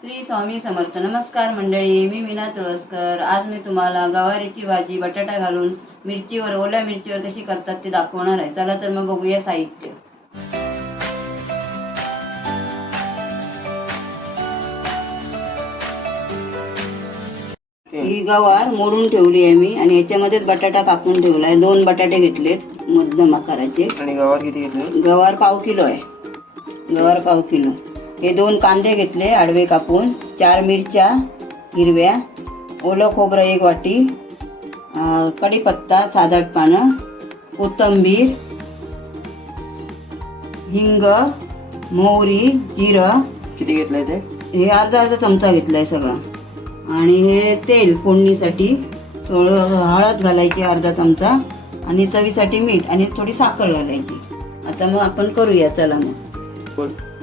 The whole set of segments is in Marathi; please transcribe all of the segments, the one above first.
श्री स्वामी समर्थ. नमस्कार मंडळी, मी मीना तुळसकर. आज मी तुम्हाला गवारीची भाजी बटाटा घालून मिरचीवर, ओल्या मिरचीवर कशी करतात ते दाखवणार आहे. चला तर मग बघूया साहित्य. ही गवार मोडून ठेवली आहे मी आणि याच्यामध्येच बटाटा कापून ठेवलाय. 2 बटाटे घेतलेत मध्यम आकाराचे. आणि गवार किती घेतली? गवार पाव किलो आहे. गवार पाव किलो. हे 2 कांदे घेतले आडवे कापून, 4 मिरच्या हिरव्या, ओलं खोबरं 1 वाटी, कढीपत्ता 7-8 पानं, कोथिंबीर, हिंग, मोहरी, जिरं. किती घेतलंय ते? हे अर्धा चमचा घेतलाय सगळं. आणि हे तेल फोडणीसाठी, थोडं हळद घालायची अर्धा चमचा आणि चवीसाठी मीठ आणि थोडी साखर घालायची. आता मग आपण करूया. चला मग.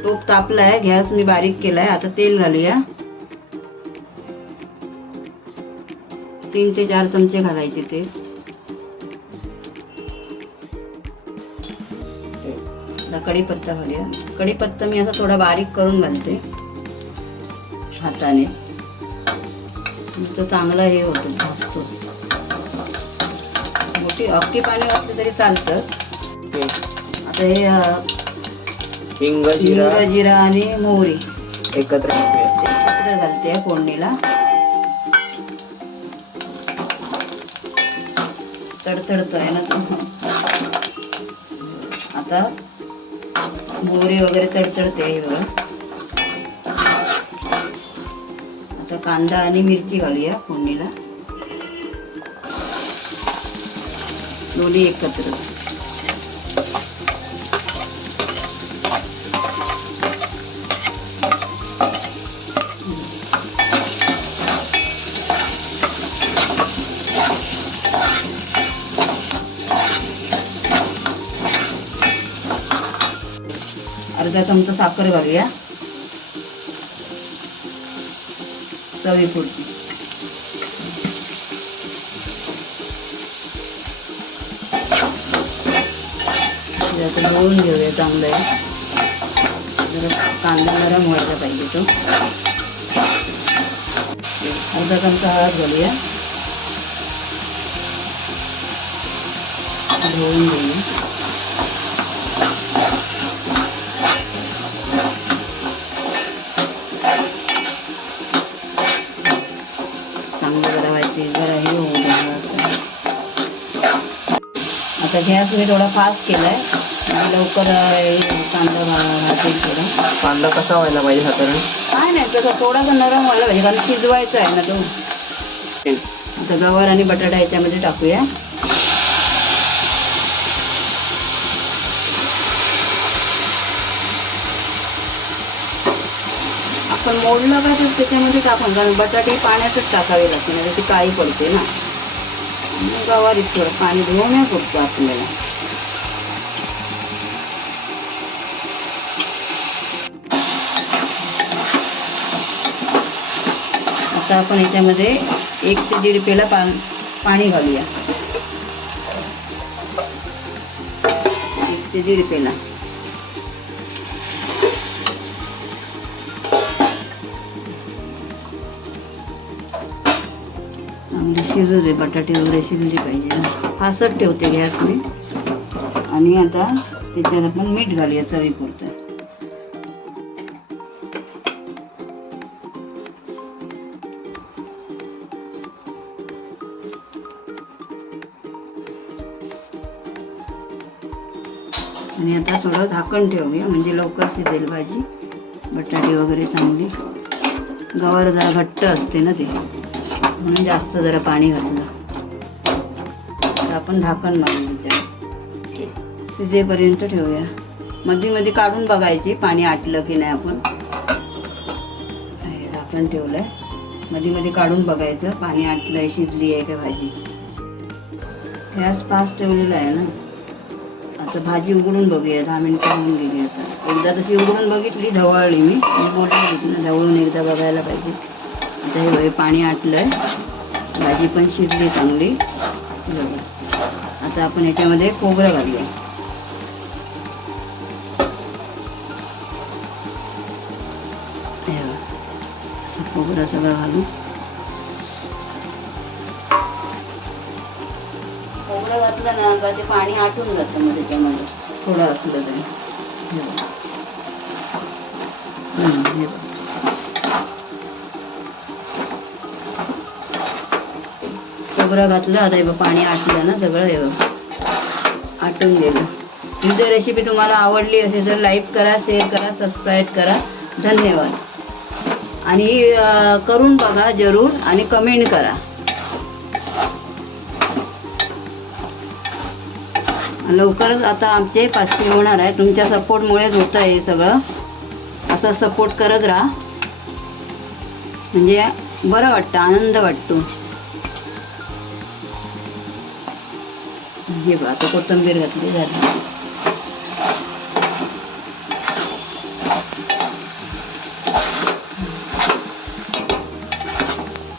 टोप तापलाय, गॅस मी बारीक केलाय. आता तेल घालूया. 3 ते 4 चमचे घालायचे तेल. आता कढीपत्ता घालूया. कढीपत्ता मी असा थोडा बारीक करून घालते हाताने. तो चांगला हे होतो, भाजतो. मोठी अख्खी पाणी घातलं तरी चालतं. आता हे हिंग, जिरा आणि मोहरी एकत्र घालते फोडणीला. तडतडतोय ना तो. आता मोहरी वगैरे तडतडते हे बघा. आता कांदा आणि मिरची घालूया फोडणीला, दोन्ही एकत्र. अर्धा चमचा साखर घालूया चवीपुरती. आता ढवळून घेऊया चांगलं आहे. जरा कांदा नरम व्हायला पाहिजे तो. अर्धा चमचा हळद घालूया. ढवळून घेऊया. आता गॅस मी थोडा फास्ट केलाय म्हणजे लवकर कांदा भाजेल. थोडा कांदा कसा व्हायला पाहिजे साधारण? काय नाही, तसं थोडासा नरम व्हायला पाहिजे कारण शिजवायचा आहे ना तो. आता गवार आणि बटाटा याच्यामध्ये टाकूया. आपण मोडलं का तर त्याच्यामध्ये टाकून, कारण बटाटे पाण्यातच टाकावे लागते म्हणजे ती काळी पडते ना. गवारीत थोडं पाणी धुवण्यापुरतं आपल्याला. आता आपण याच्यामध्ये 1 ते 1.5 पेला पाणी घालूया. 1 ते 1.5 पेला. चांगली शिजू दे, बटाटे वगैरे शिजली पाहिजे ना. फासट ठेवते गॅस मी. आणि आता त्याच्यात आपण मीठ घालूया चवीपुरतं. आणि आता थोडं झाकण ठेवूया म्हणजे लवकर शिजेल भाजी. बटाटे वगैरे चांगली. गवार जरा घट्ट असते ना ते, म्हणून जास्त जरा पाणी घातलं. तर आपण झाकण मारून शिजेपर्यंत ठेवूया. मध्ये मध्ये काढून बघायची पाणी आटलं की नाही. आपण झाकण ठेवलंय, मध्ये मध्ये काढून बघायचं पाणी आटलंय, शिजली आहे का भाजी. गॅस फास्ट ठेवलेला आहे ना. आता भाजी उघडून बघूया. 10 मिनिटं होऊन गेली. आता एकदा तशी उघडून बघितली, ढवळली मी बोलली होती ना, ढवळून एकदा बघायला पाहिजे. आता हे पाणी आटलंय, भाजी पण शिजली चांगली. बघा आता आपण याच्यामध्ये खोबरं घालूया. खोबरं सगळं घालून. खोबरं घातलं ना का ते पाणी आटून जातं मग त्याच्यामध्ये थोडं असलं तरी. हे बघ. हे बघ. खोबरं घातलं आता हे बघ पाणी आटलं ना सगळं. हे बघ आटून गेलं. ही जर रेसिपी तुम्हाला आवडली असेल तर लाईक करा, शेअर करा, सबस्क्राईब करा. धन्यवाद. आणि करून बघा जरूर आणि कमेंट करा. लवकरच आता आमचे 500 होणार आहे. तुमच्या सपोर्टमुळेच होतं हे सगळं. असं सपोर्ट करत राहा म्हणजे बरं वाटतं, आनंद वाटतो. हे बघा आता कोथिंबीर घातली झाली.